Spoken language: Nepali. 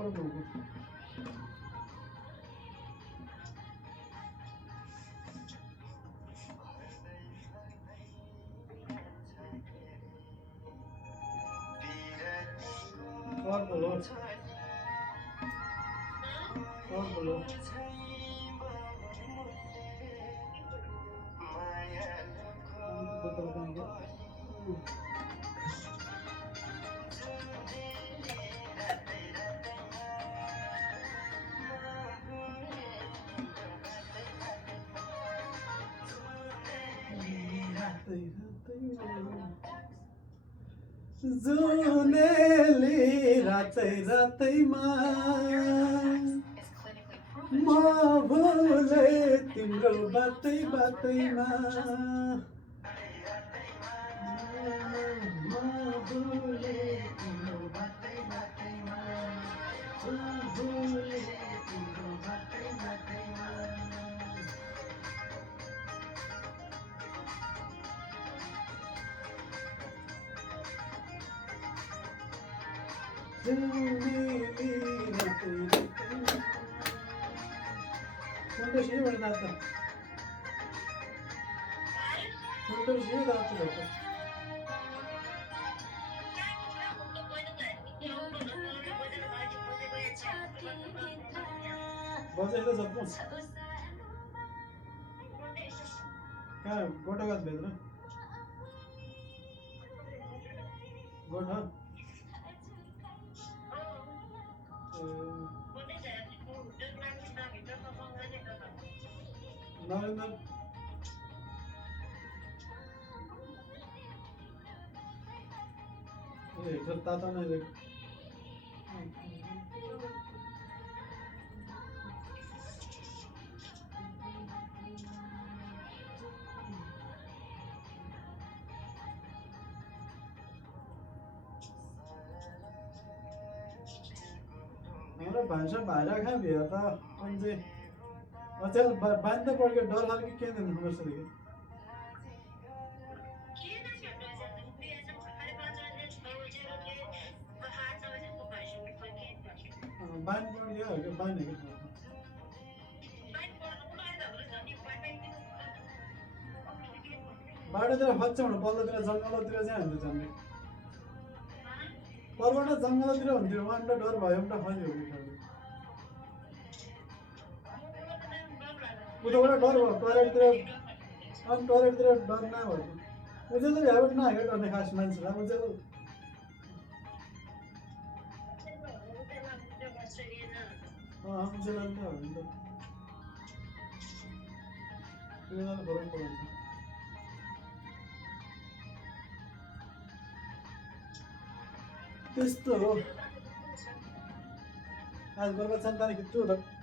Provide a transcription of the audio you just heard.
अरू बोलको और बोलो जुनेली रातै रातैमा म भुले तिम्रो बातै बातैमा म भुले तिम्रो बातै बातैमा भुले तिम्रो बातै बातैमा Quando ci vuole data? Quando ci vuole data dopo? बजेको छ पुस कहाँ गोठा गाछ भित्र गोठा नरेन्द्र ए ताता नै भान्सा भाइरा खा भेट त अन्जे अचेल बान्द पड्के डर खालको के दिन समस्या देखि बान पड्यो हो कि बान हो बाटोतिर फच्छ भने बल्लोतिर जङ्गलतिर चाहिँ हुन्छ झन्डै परबाट जङ्गलतिर हुन्थ्यो वान डर भयो एउटा खल्यो उताबाट डर भयो टोयलेटतिर अनि टोयलेटतिर डर नभएको उजेल त भ्याबाट नहाके गर्ने खास मान्छेलाई उजेल उजेल त हो नि त उजेल फरक पर्छ त्यस्तो हो आज बर्बाद सन्तान खिच्छु त